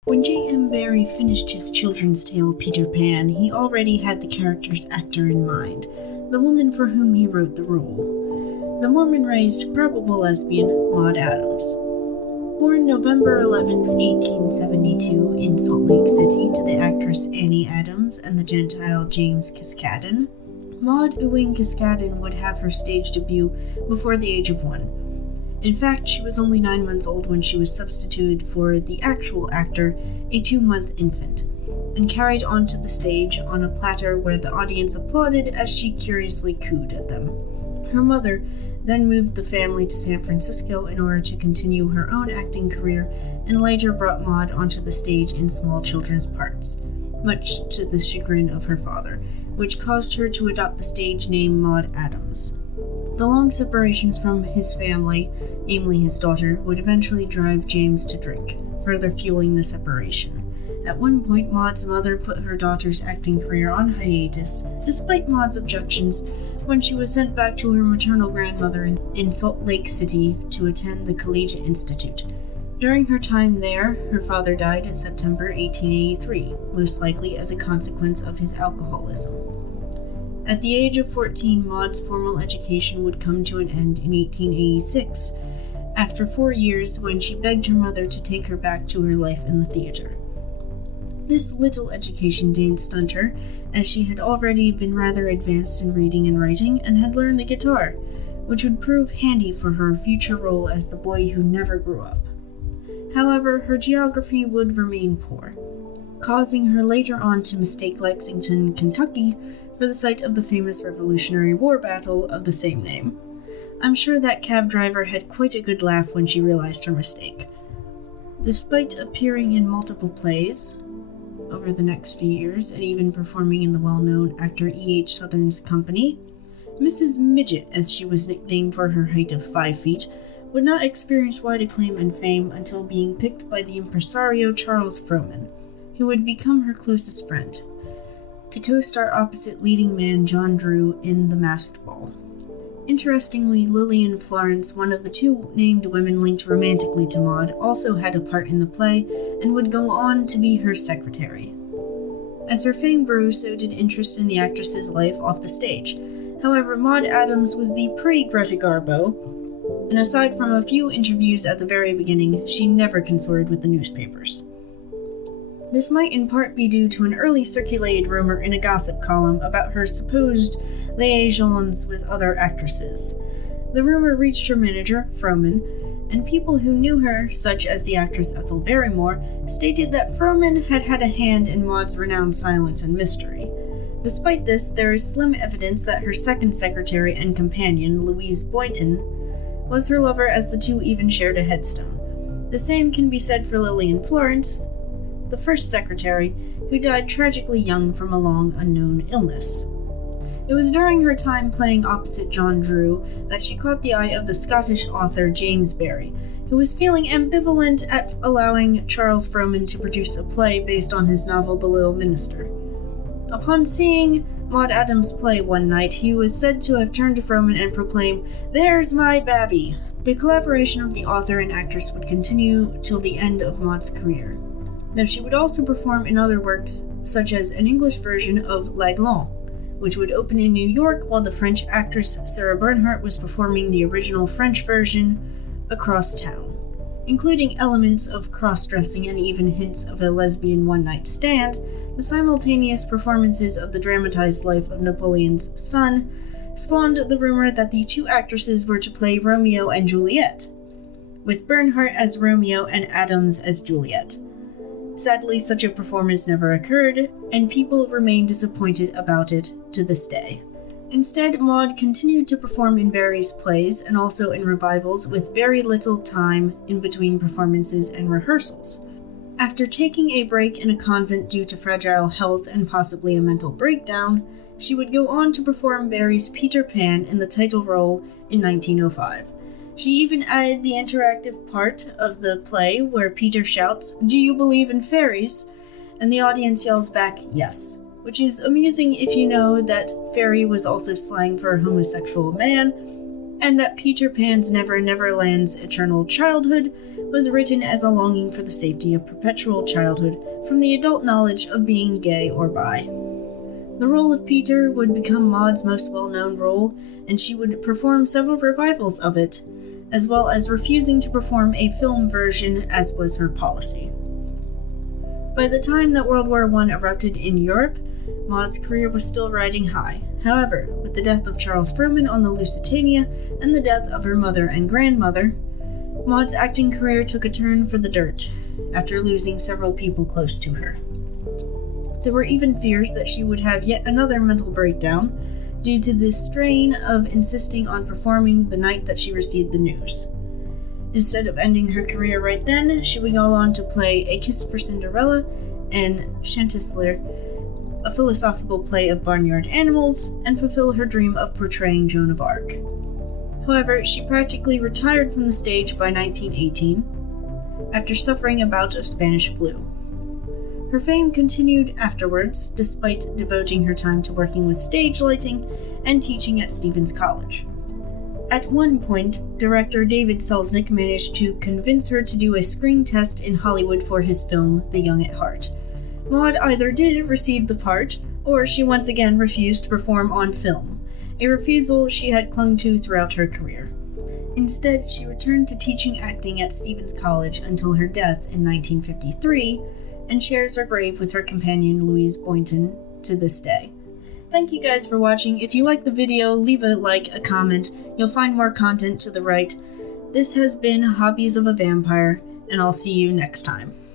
When J.M. Barrie finished his children's tale Peter Pan, he already had the character's actor in mind, the woman for whom he wrote the role. The Mormon-raised, probable lesbian, Maude Adams. Born November 11, 1872, in Salt Lake City to the actress Annie Adams and the Gentile James Kiskaden, Maude Ewing Kiskaden would have her stage debut before the age of 1. In fact, she was only 9 months old when she was substituted for the actual actor, a 2-month infant, and carried onto the stage on a platter where the audience applauded as she curiously cooed at them. Her mother then moved the family to San Francisco in order to continue her own acting career, and later brought Maude onto the stage in small children's parts, much to the chagrin of her father, which caused her to adopt the stage name Maude Adams. The long separations from his family, namely his daughter, would eventually drive James to drink, further fueling the separation. At one point, Maude's mother put her daughter's acting career on hiatus, despite Maude's objections, when she was sent back to her maternal grandmother in Salt Lake City to attend the Collegiate Institute. During her time there, her father died in September 1883, most likely as a consequence of his alcoholism. At the age of 14, Maude's formal education would come to an end in 1886, after 4 years when she begged her mother to take her back to her life in the theater. This little education didn't stunt her, as she had already been rather advanced in reading and writing and had learned the guitar, which would prove handy for her future role as the boy who never grew up. However, her geography would remain poor, causing her later on to mistake Lexington, Kentucky, for the site of the famous Revolutionary War battle of the same name. I'm sure that cab driver had quite a good laugh when she realized her mistake. Despite appearing in multiple plays over the next few years, and even performing in the well-known actor E.H. Southern's company, Mrs. Midget, as she was nicknamed for her height of 5 feet, would not experience wide acclaim and fame until being picked by the impresario Charles Frohman, who would become her closest friend, to co-star opposite leading man John Drew in The Masked Ball. Interestingly, Lillian Florence, one of the 2 named women linked romantically to Maude, also had a part in the play and would go on to be her secretary. As her fame grew, so did interest in the actress's life off the stage. However, Maude Adams was the pre-Greta Garbo, and aside from a few interviews at the very beginning, she never consorted with the newspapers. This might in part be due to an early circulated rumor in a gossip column about her supposed liaisons with other actresses. The rumor reached her manager, Frohman, and people who knew her, such as the actress Ethel Barrymore, stated that Frohman had had a hand in Maude's renowned silence and mystery. Despite this, there is slim evidence that her second secretary and companion, Louise Boynton, was her lover, as the 2 even shared a headstone. The same can be said for Lillian Florence, the first secretary, who died tragically young from a long unknown illness. It was during her time playing opposite John Drew that she caught the eye of the Scottish author James Barrie, who was feeling ambivalent at allowing Charles Frohman to produce a play based on his novel The Little Minister. Upon seeing Maude Adams' play one night, he was said to have turned to Frohman and proclaimed, "There's my babby!" The collaboration of the author and actress would continue till the end of Maude's career, though she would also perform in other works, such as an English version of L'Aiglon, which would open in New York while the French actress Sarah Bernhardt was performing the original French version across town. Including elements of cross-dressing and even hints of a lesbian one-night stand, the simultaneous performances of the dramatized life of Napoleon's son spawned the rumor that the 2 actresses were to play Romeo and Juliet, with Bernhardt as Romeo and Adams as Juliet. Sadly, such a performance never occurred, and people remain disappointed about it to this day. Instead, Maude continued to perform in various plays and also in revivals with very little time in between performances and rehearsals. After taking a break in a convent due to fragile health and possibly a mental breakdown, she would go on to perform Barrie's Peter Pan in the title role in 1905. She even added the interactive part of the play where Peter shouts, "Do you believe in fairies?" and the audience yells back, "Yes," which is amusing if you know that fairy was also slang for a homosexual man, and that Peter Pan's Never Never Land's eternal childhood was written as a longing for the safety of perpetual childhood from the adult knowledge of being gay or bi. The role of Peter would become Maude's most well-known role, and she would perform several revivals of it, as well as refusing to perform a film version as was her policy. By the time that World War I erupted in Europe, Maude's career was still riding high. However, with the death of Charles Frohman on the Lusitania and the death of her mother and grandmother, Maude's acting career took a turn for the dirt, after losing several people close to her. There were even fears that she would have yet another mental breakdown due to the strain of insisting on performing the night that she received the news. Instead of ending her career right then, she would go on to play A Kiss for Cinderella and Chanticleer, a philosophical play of barnyard animals, and fulfill her dream of portraying Joan of Arc. However, she practically retired from the stage by 1918, after suffering a bout of Spanish flu. Her fame continued afterwards, despite devoting her time to working with stage lighting and teaching at Stevens College. At one point, director David Selznik managed to convince her to do a screen test in Hollywood for his film, The Young at Heart. Maude either didn't receive the part, or she once again refused to perform on film, a refusal she had clung to throughout her career. Instead, she returned to teaching acting at Stevens College until her death in 1953, and shares her grave with her companion Louise Boynton to this day. Thank you guys for watching. If you liked the video, leave a like, a comment. You'll find more content to the right. This has been Hobbies of a Vampire, and I'll see you next time.